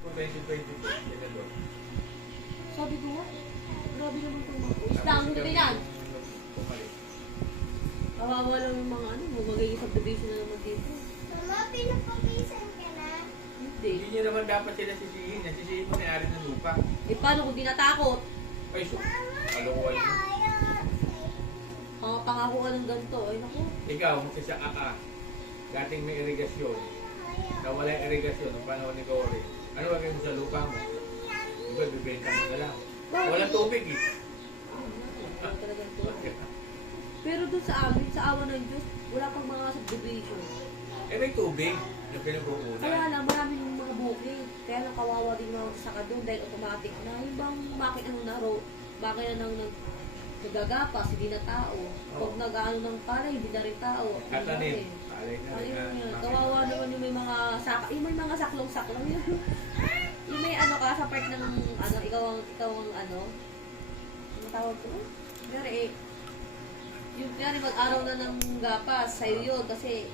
Kung 2022, senador. Sabi ko nga, grabe naman itong mga islang mo din yan. Kawawa lang yung mga ano, magiging subdivision na naman dito. Mama, pinapapisan ka na? Hindi. Hindi nyo naman dapat sila sisihin. Sisihin mo may-ari ng lupa. Eh paano kung di natakot? Ay, so, kalokohan nyo. Pangako ka ng ganito, ay naku. Ikaw, magsasaka ka. Dating may irigasyon. Nawala yung irigasyon ng panahon ni Cory. Ano gagawin mo sa lupa mo? Diba, bibenta mo na lang. Walang tubig eh. Wala talagang tubig. Pero doon sa amin, sa awa ng Diyos, wala pang mga subdivision. Eh, may tubig na pinagkukunan. Kaya lang, maraming mga bukid. Kaya lang kawawa din mga saka doon dahil automatic na. Yung bang makina ng naro, makina ng nagagapas, hindi na tao. Pag nag-ano ng palay, hindi na rin tao. Katanim. Alay na rin na. Kawawa naman yung may mga yung may mga saklong-saklong yun. Yung may ano ka sa part ng ano, ikaw ang ano, ano tawag ko? Pero yung kaya mag-araw na ng gapas, sa'yo yun kasi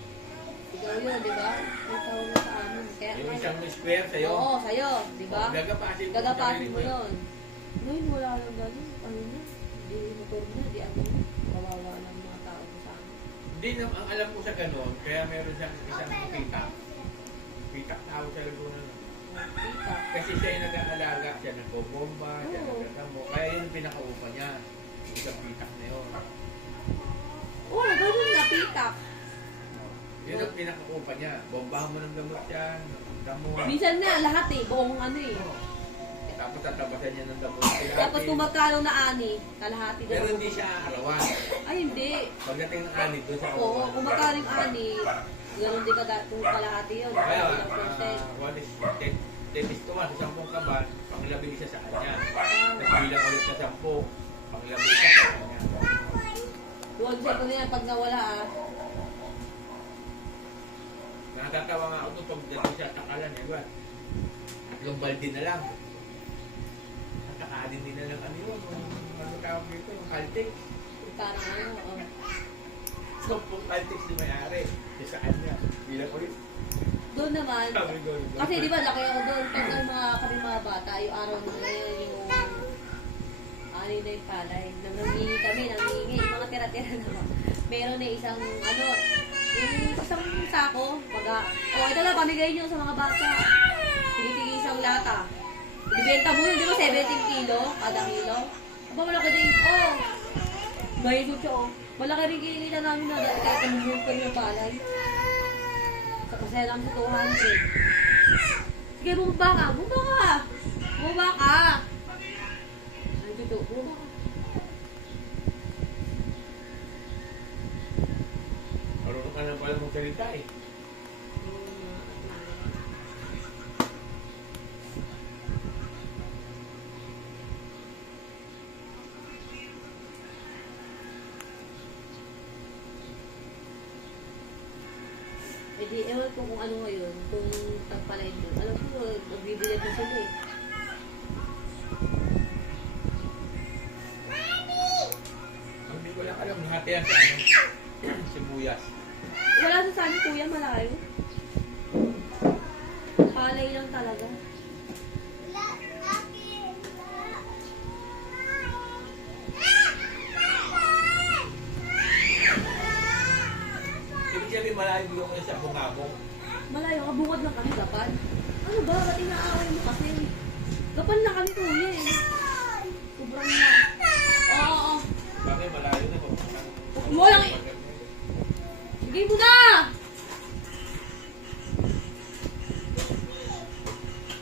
ikaw yun, di ba? May tawag na sa amin. Kaya, Yung isang square sa'yo. oo, sa'yo, di ba? Gagapasin mo. Gagapasin mo yun. Ngayon, wala lang gano'n. Ano na? Di motor na, di ano. Kawawa lang mga tao sa amin. Hindi na, ang alam ko sa ganon, kaya meron siyang isang pitak. Pitak tawag sa Laguna. Kita. Kasi siya yung nag-aalaga, siya nagbobomba, siya Oo. nagkatamo. Kaya yun yung pinakaupa niya. Isang pitak na yun. Oo, gano'n na, pitak. Yun ang pinakaupa niya. Bombahan mo ng gamot yan, ng damo. Minsan na, lahat eh, buong ano eh. Oo. Tapos tatabasan niya ng damo. Tapos kung magkano na ani, kalahati Pero daw. hindi siya arawan. Ay, hindi. Pagdating ng anit doon sa Oo, uwan. kung magkano yung ani, gano'n din kung kalahati yun. Kaya, Ilang percent. one is 10:1, sa 10 kaban, panglabing isa sa kanya. Tapos bilang ulit sa 10, panglabing isa sa kanya. Huwag siya ko na yan pag nawala ah. Nakakatawa nga ako doon pag dito siya takalan, eh, ba? Tatlong balde na lang. Nakakadin din na lang ano yun, ano tawag dito, yung Caltex. Parang ano, oh. 10 Caltex na may-ari, sa kanya. Bilang ulit. Doon naman, Sabi ko, kasi di ba laki ako doon, pag ang kami mga bata, yung araw na ngayon, yung ano na yung palay, nangingi kami, nangingi, yung mga tira-tira naman. Meron na isang, ano, yung isang sako, ito na, pamigay nyo sa mga bata. Sige-sige isang lata. Ibibenta mo yun, di ba, 17 kilo, kada kilo? Aba, malaki din, oh. Ngayon siya, oh. Malaki rin kinita namin na dati kahit kamumulog ko yung palay. Kasi lang sa 200. Sige, bumaba ka. Bumaba ka. Bumaba ka. Ay, dito. Bumaba ka. marunong ka na pala magsalita eh. Eh di, ewan ko kung ano ngayon, kung tagpalain mo. Alam ko, magbibili ko sila eh. Hindi ko lang alam, hati yan sa ano, sibuyas. Wala sa sabi, kuya, malayo. Palay lang talaga. Ibig sabihin malayo yung sa bungabong. Malayo, kabukod lang kami, Gapan. Ano ba? Ba't inaaway mo kasi? Gapan na kami, kuya eh. Sobrang na. Oo. Bakit malayo na po? Mo lang eh. Sige mo na!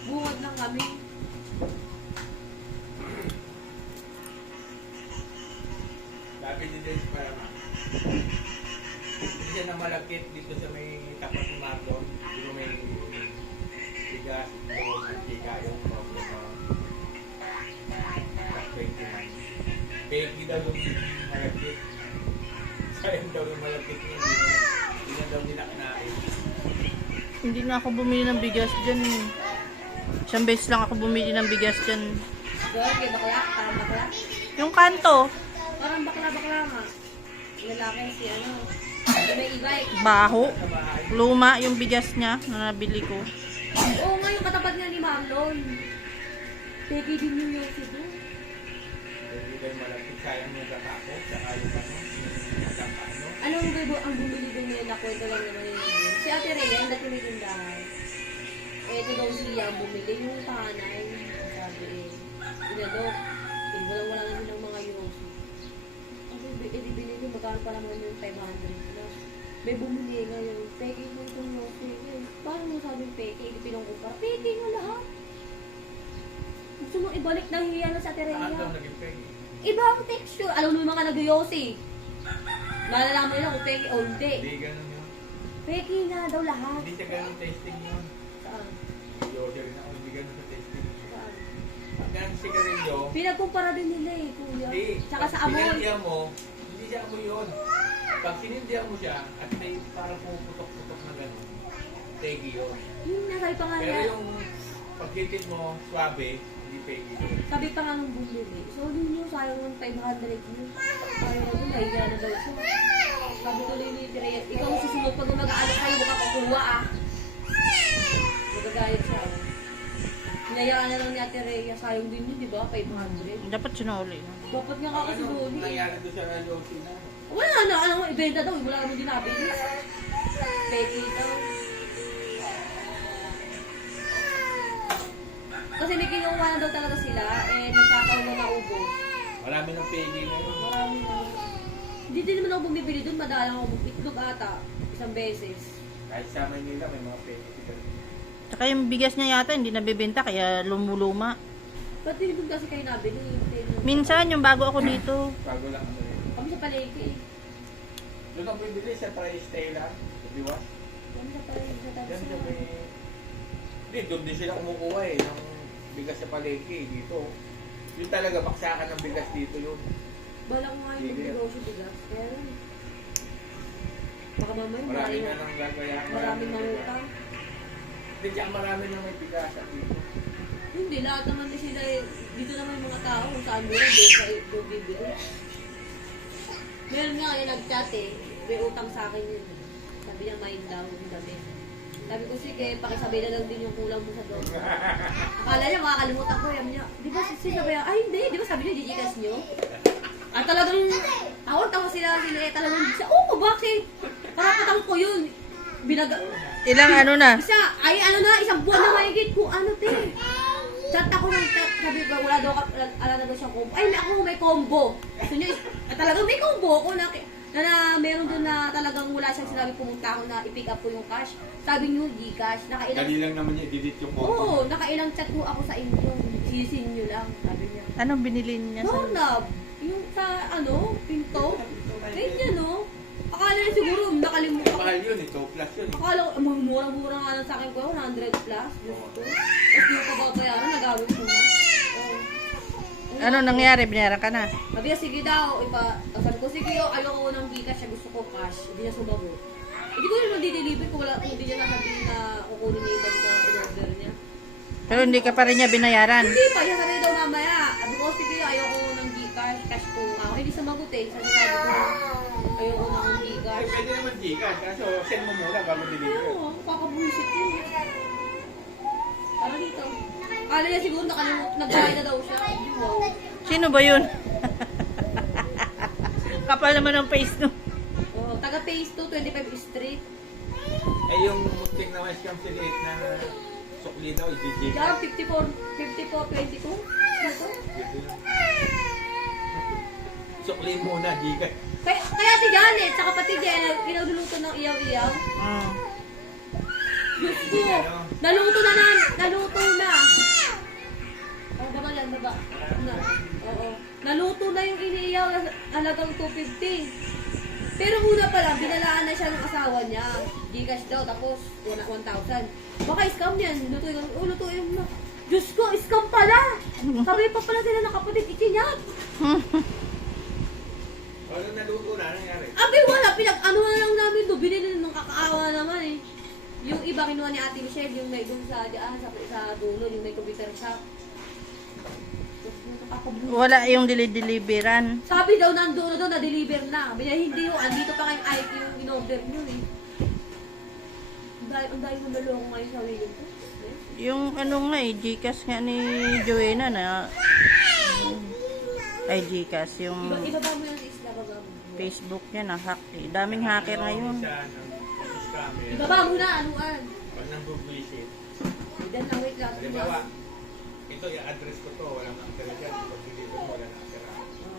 Bungod lang kami. Sabi ni Dennis para ma. Hindi siya na malakit dito sa may tapat ng Marlon. Dito may bigas, mantika yung problema. 29. Pegi daw yung malakit. Sayang daw yung malakit niya. Hindi na daw nila kinain. Hindi na ako bumili ng bigas dyan. Isang beses lang ako bumili ng bigas dyan. Doon, kay bakla. Parang bakla. Yung kanto, Parang bakla-bakla nga. Lalaki si ano. May e-bike. baho. Luma yung bigas niya na nabili ko. Oo nga yung yung katapat nga ni Marlon. Peki din yung Yossi doon. Hindi kayo malapit. Sayang yung kakako. Saka yung ano. Yung kakano. Anong ang bumili din nila na kwento lang naman yun. Si Ate Rhea, yung dati may tindahan. Eh, ito daw siya ang bumili. Yung panay, sabi eh, inalok. Walang-wala na silang mga Yossi. Ang binili, magkano pa naman yung 500 plus. May bumili ngayon. Peki mo itong Yossi. Paano mo sabing peki? Pinungkumpara. Peki nga lahat. Gusto mo ibalik na hiya na sa Ate Rhea. Saan daw naging pegi? Ibang texture. Alam mo yung mga nag-Yossi. Malalaman nila kung peki o hindi. Hindi ganun yun. Peki nga daw lahat. Hindi siya ganun testing yun. Saan? I-order na ako. Hindi ganun sa testing. Saan? Pag ganun sigarilyo, Pinagkumpara din nila eh, kuya. hindi. Tsaka sa Pag amon. sinindihan mo, hindi siya amoy yun. Pag sinindihan mo siya, at may parang pumuputok-putok na ganun, pegi yun. Yung nasabi pa nga Pero niya. yung paghitit mo, swabe, hindi pegi yun. Sabi pa nga nung bumili. So, yun yung sayang ng 500 yun. Sayang na yun, nahiya na daw siya. Sabi tuloy ni Tere, ikaw ang susunod pag mag-aalok kayo, baka kukuha ah. Magagayat siya. Oh. Hinayaan na lang ni Ate Rhea, sayang din yun, di ba? 500. Dapat sinuli. Dapat nga kasi Ano doon eh. nangyari doon sa Yossi na? Wala na, alam mo, ibenta daw, wala naman din nabili. Peki daw. Kasi may kinuha na daw talaga sila, eh, nagkataon na naubos. Marami ng pegi na yun. Marami na. Hindi din naman ako bumibili doon, madalang ako itlog ata, isang beses. Kahit sa Manila, may mga pegi. Tsaka yung bigas niya yata hindi nabibenta kaya lumuluma. Ba't din doon kasi kayo nabili? Minsan yung bago ako dito. Bago lang ano yun. Kami sa palengke eh. Doon ang bibili sa price stay lang. Di ba? Kami sa palengke, sa tabi Yan sa sa may... Hindi, doon din sila kumukuha eh. Ng bigas sa palengke dito. Yun talaga, baksakan ng bigas dito yun. Bala ko nga yung negosyo bigas. Kaya rin. Baka mamaya, Marami na nang gagayahan. maraming mangutang. Hindi, tsaka marami na may bigas at dito. Hindi, lahat naman din sila eh. Dito naman yung mga tao kung saan doon, doon sa doon bibili. Meron nga yung nag-chat eh. May utang sa akin yun. Sabi niya, mind daw yung gabi. Sabi ko, sige, pakisabi na lang din yung kulang mo sa doon. Akala niya, makakalimutan ko. Sabi niya, di ba sinabi niya, ay hindi, di ba sabi niya, digikas niyo? At talagang, tawag sila talagang, oo, bakit? Karapatan ko yun. Ilang ano na? Isang buwan na mahigit kung ano, te. Chat ako ng sabi ko, wala daw, ala na daw siyang combo. Ay, ako may combo. Gusto niyo, talagang may combo ako na meron doon na talagang wala siyang sinabi pumunta ako na i-pick up ko yung cash. Sabi niyo, Gcash. Dali lang naman niya i-delete yung phone. Oo, nakailang chat ko ako sa inyo. Sisin niyo lang, sabi niya. Anong binili niya sa... Doorknob. Yung sa, pinto. Ganyan, no? Akala niya siguro, nakalimutan. Mahal yun eh, 2 plus yun eh. Akala ko, murang-mura nga lang sa akin ko, 100 plus. Diyos ko. Tapos yung kababayaran, nagawin ko na. Oo. Ano nangyari? Binayaran ka na? Sabi niya, sige daw, sabi ko, sige, ayoko ko ng Gcash, siya gusto ko cash. Hindi niya sumagot. Hindi ko naman di-deliver kung hindi niya nasabihin na kukunin niya ibang sa in-order niya. Pero hindi ka pa rin niya binayaran. Hindi pa, siya sabi daw mamaya. Sabi ko, sige, ayoko ng Gcash, cash ko. Ako, hindi sumagot eh. Sabi ko, ayoko ng Ay, Gcash. pwede naman Gcash, kaso send mo muna bago deliver. Oo, kakabuisit yun. Tara dito. Kala niya siguro nagbayad na daw siya. Wow. Sino ba yun? Kapal naman ang face no. Oh, taga Phase 2, 25 Street. Eh yung musting na West Camp City 8 na sukli daw, i-Gcash. Diyan, 54, 22. Ano to? Sukli muna, Gcash. Kaya ti Janet, sa kapatid niya, pinagluluto ng iyaw-iyaw. Diyos ko, naluto na. Oh, baba yan, baba. Na. Oo. Naluto na yung iniiyaw, halagang 250. Pero una pa lang, binalaan na siya ng asawa niya. Gcash daw, tapos 1,000. Baka scam yan. Lutuin mo. Diyos ko, scam pala! Sabi pa pala sila ng kapatid, ikinyat. Wala naluto na, nangyari. Abi, wala. Ano na lang namin doon. Binili ng kakaawa naman eh. Yung iba kinuha ni Ate Michelle, yung may doon sa dulo, yung may computer shop. Wala yung deliveran. Sabi daw nandoon na daw, na-deliver na. Sabi niya, hindi ho, andito pa kayong IT yung in-order nyo eh. Ang dahil mo naloko ngayon sa willing ko. Yung ano nga eh, Gcash nga ni Joanna na, ay Gcash, yung Ibaba mo yung isla, baba mo. Facebook niya na-hack eh. Daming hacker ngayon. Minsan, ang scammer, Ibaba mo na, anuan. pag nang-visit, Then lang, wait lang. halimbawa, ito yung address ko to, walang nakatira dyan. Pag deliver mo, wala nakatira.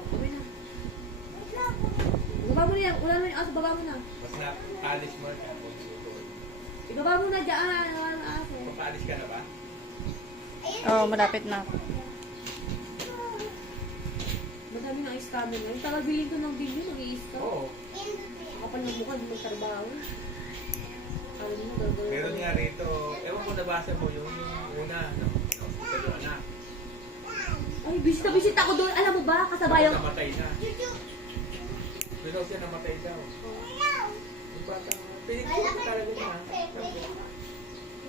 Okay na. Ibaba mo na yan. Wala na yung aso, baba mo na. Basta alis mo na kung dito. Ibaba mo na dyan. Wala na aso. Papaalis ka na ba? Oh, malapit na. Madami na scammer ngayon. Tagal bilhin ko ng bilhin, mag-i-scam. Oo. Kapal ng mukha, di magtrabaho. Alam mo, gagawin. Meron nga rito, ewan ko nabasa mo yung una, no? Pero anak, Ay, bisita ako doon. Alam mo ba, kasabayan ko. namatay na. Pero siya namatay daw. Yung bata, pinigil ko talaga niya.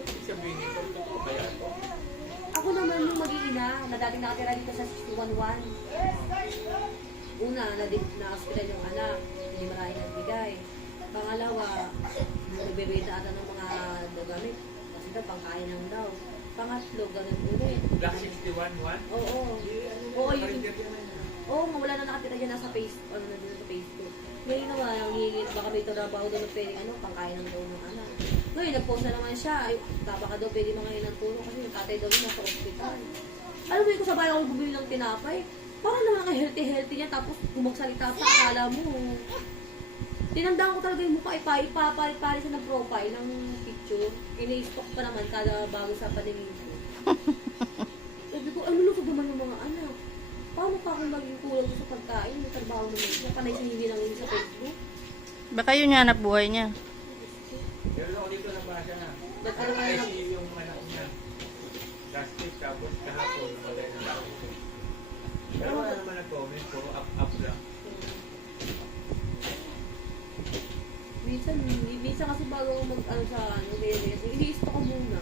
Ibig sabihin nito, totoo kaya ito. Ako naman yung mag-iina na dating nakatira dito sa 611. Una, na-hospital yung anak. Hindi maraming nagbigay. Pangalawa, nagbebenta ata ng mga gamit. Kasi daw, pangkain lang daw. Pangatlo, ganun ulit. Black 61-1? Oo. Oo, yun. Oo, wala na nakatira dyan nasa Facebook. Ano na dun sa Facebook. Ngayon naman, ang hihingin, baka may trabaho daw na pwede, pangkain ng daw ng anak. Ngayon, nag-post na naman siya. Ay, baka daw pwede mga ilang tulong kasi yung tatay daw nasa ospital. Alam mo yun, kung sabay ako bumili ng tinapay, parang naman ka-healthy-healthy niya, tapos kumagsalita pa, akala mo. Tinandaan ko talaga yung mukha, ipapalit-palit siya ng profile, ng picture. Ini-stock pa naman kada bago sa paningin ko. Sabi ko, ano lusog naman ng mga anak? Paano pa akong maging kulang sa pagkain? May trabaho naman siya, panay siya hindi lang yun sa Facebook. Baka yun yung hanap buhay niya. Pero ako dito nabasa na. Nag-ano ka na? ICU yung anak niya. Plastic, tapos kahapon, namatay na lang. Pero wala naman nag-comment, puro up lang. Minsan kasi bago ako mag-ano sa ini-stock ko muna.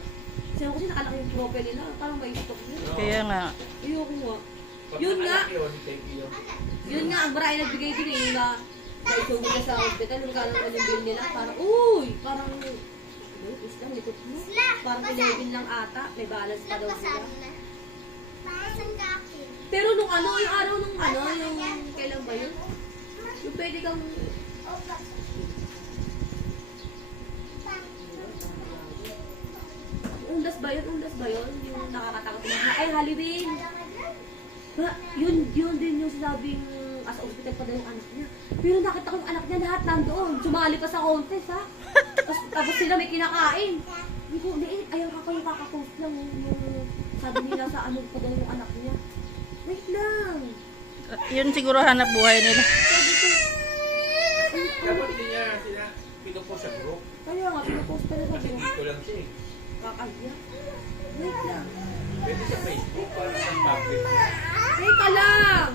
Kasi nakalaki yung profile nila, parang may stock yun. Kaya nga. Ayoko nga. Pag Yun nga. anak yun, thank you. Yun nga, ang maraming nagbigay din eh, na naisugod na sa hospital, yung gano'n naman yung bill nila, parang, uy! Parang, wait, isla, likot mo. Parang 11 lang ata, may balance pa daw sila. Pero nung ano, yung araw nung ano, yung, kailan ba yun? Yung pwede kang, undas ba yun? Undas ba yun? Yung nakakatakot na, ay, Halloween! Ha, yun din yung sinabing as hospital pa daw yung anak niya. Pero nakita ko yung anak niya lahat nandoon. Sumali pa sa contest, ha? Tapos sila may kinakain. Hindi ko, ayaw ka yung kakapost lang yung sabi nila sa ano pa daw yung anak niya. Wait lang. Yun siguro hanap buhay nila. Sabi ko, Dapat hindi niya sila pinupo sa group. kaya nga, pinupost pa na sa Kasi group. dito lang siya eh. Kakahiya. Wait lang. Pwede sa Facebook para sa public. Teka lang!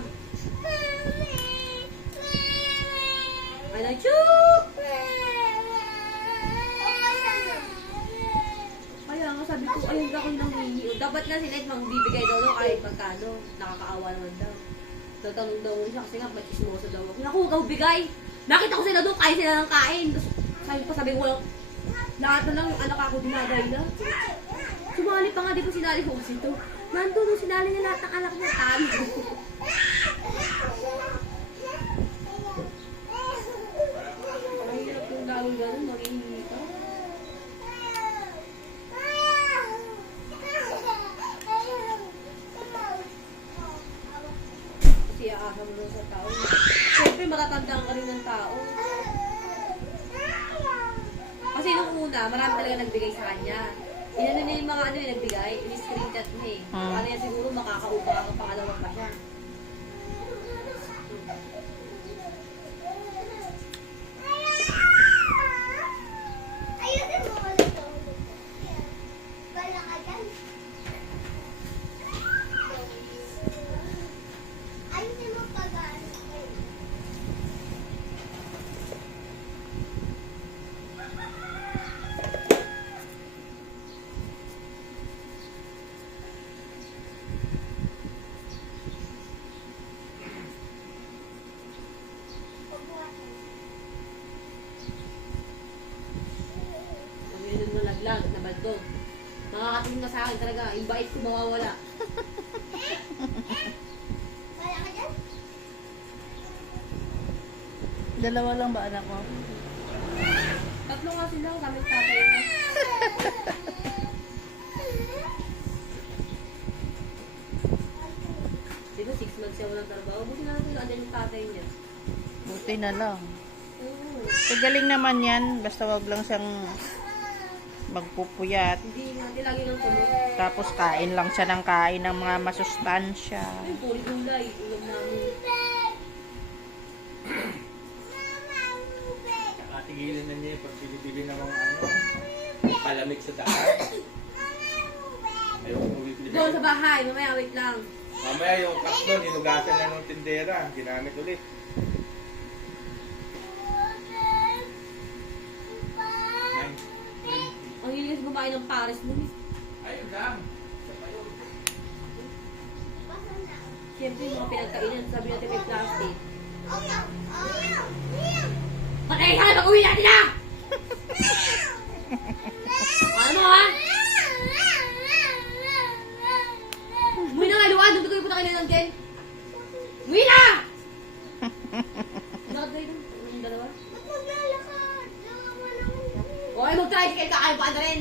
Ala, chup! Kaya nga sabi ko, ayun ako nang hihingi. Dapat nga sila mang bibigay daw no, kahit pagkano. Nakakaawa naman daw. Tatanong daw siya kasi nga machismoso daw ako. Naku, huwag ako bigay! Nakita ko sila doon, kain sila ng kain. Tapos sabi ko, lahat na lang yung anak ako dinagay na. Sumali pa nga, di ba sinali ko kasi ito. Nandun nung sinali niya lahat ng anak niya, talo. Mahirap yung lalo gano'n, maghihingi ka. Kasi aasa mo lang sa tao. Siyempre, matatandaan ka rin ng tao. Kasi nung una, marami talaga nagbigay sa kanya. Inano niya yung mga ano yung nagbigay, in-screenshot niya eh. Ano yan siguro makakaupa ka pangalawa pa siya. Ayusin mo ulit to. Bala ka dyan. Ayusin mo pag-ano. akin talaga. Yung bait ko mawawala. Wala ka dyan? Dalawa lang ba anak mo? Tatlo nga sila, kami tatay na. Diba 6 months siya walang trabaho? Buti na natin andyan yung tatay niya. Buti na lang. Oo. Galing naman yan. Basta wag lang siyang magpupuyat. Hindi natin lagi ng tulog. Tapos kain lang siya ng kain ng mga masustansya. Ay, puri gulay. Ulam namin. Nakatigilan na niya yung pagbili-bili ng mga ano, palamig sa daan. Ayaw bumibili. Doon sa bahay, mamaya wait lang. Mamaya yung cup doon, hinugasan na ng tindera. Ginamit ulit. Nice. Ang hilig kasi kumain ng Paris nun. Ayun lang. Isa pa yun. Siyempre yung mga pinagkainan, sabi natin may plastic. Oh, yeah. Patay ka na mag-uwi natin na! Ano mo ha? Umuwi na nga, Luan! Doon ko yung punta kayo ng Ken. Umuwi na! Lakad kayo doon. Yung dalawa. Ba't maglalakad? Nakawa naman kami. O ay mag-tricycle ka, kayo pa na rin.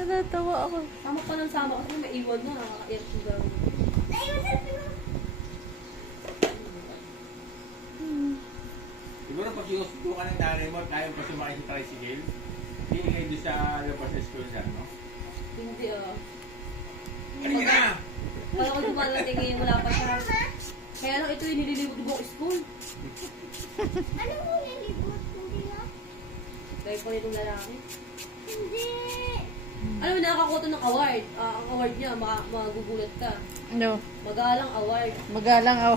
Natatawa ako. Sama pa ng sama kasi may iwan na. Nakakaiyak yung gawin. Naiwan sa pino. Siguro pag sinusundo ka ng nanay mo, tayo pa sumakay sa tricycle, hindi kayo doon sa labas sa school na, no? Hindi ah. Halika na! Parang kung dumarating ngayon wala pa siya. Kaya lang ito yung nililibot ko sa school. Ano mo nilibot? Hindi na? Dahil pa nitong lalaki. Hindi. Alam mo, nakakakuha ng award. Ang award niya, magugulat ka. No. Magalang award. Magalang ako.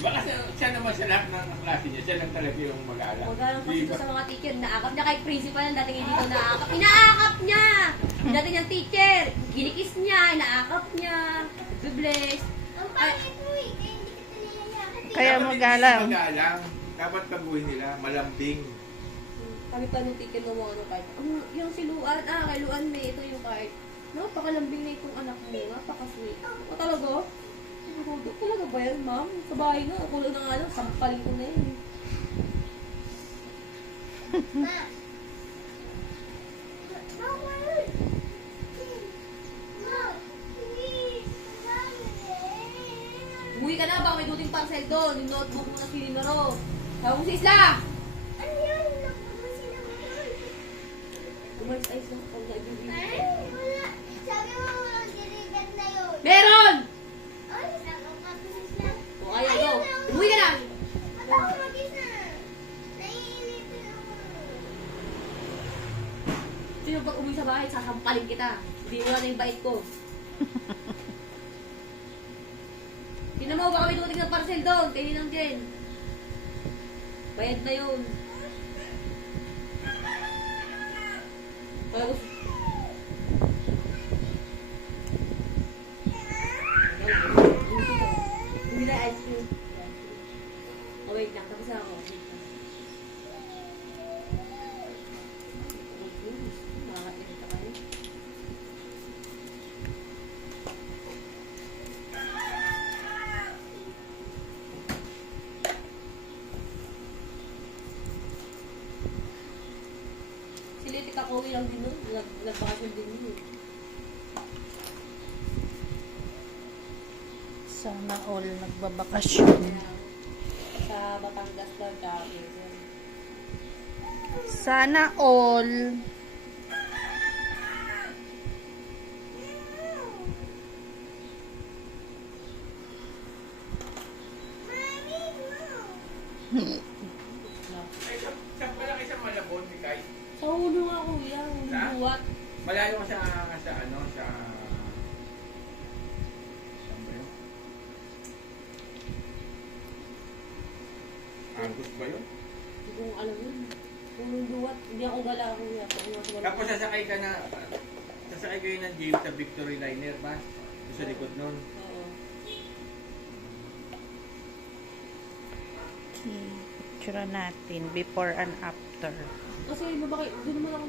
Baka siya naman sa lahat ng klase niya, siya lang talaga yung mag-aala. Magalang kasi Di ba? sa mga teacher. Naakap niya kay principal ang dating dito naakap. Inaakap niya! Yung dating niyang teacher. Ginikis niya, inaakap niya. Bless. Ang pangit mo eh. Kaya hindi ka tinayayakit eh. Kaya Dapat magalang. hindi magalang. Dapat kabuhin nila, malambing. Kami pa nung teacher ng mga card. Yung si Luan, kay Luan may ito yung card. Napakalambing na itong anak mo. Napaka-sweet. O talaga? Talaga ba yan, ma'am? Sa bahay nga. Kulo na nga lang. Sampalin ko na yun. Ma. Bawal. Ma. Please. Umuwi ka na ba? May duting parcel doon. Yung notebook mo na sininaro. Sabi mo si Isla! Ano yan? Nakuha sila ngayon. Umalis ay Isla. Pag naibibigay. Ay, wala. Sabi mo walang diligan na yun. Meron! Ay, sakap nga po sila. O kaya go. Umuwi ka na! Ba't ako mag-isa? Naiinipin ako. Sino pag umuwi sa bahay, sasampalin kita. Hindi wala na yung bait ko. Tingnan mo, baka may dumating na parcel doon. Kainin lang din. Bayad na yun. Wala gusto. Hindi na ice cream. Oh, wait lang. Tapos ako. Makakatinig ka kayo. Si Liti Kakowi lang din nun. Nagbakasyon din nun. Sana all nagbabakasyon. Sa Batangas daw dati. Sana all. Ay, saan pala kayo sa Malabon, ni Kai? Sa ulo nga kuya. Sa? Buwat. Malayo ka sa ano, sa... Saan ba yun? Angus ba yun? Hindi ko alam yun. Ulong buwat. Hindi ako gala kuya. Tapos sasakay ka na, sasakay kayo ng jeep sa Victory Liner ba? Yung sa likod nun. Oo. picture natin before and after. Kasi, doon naman ako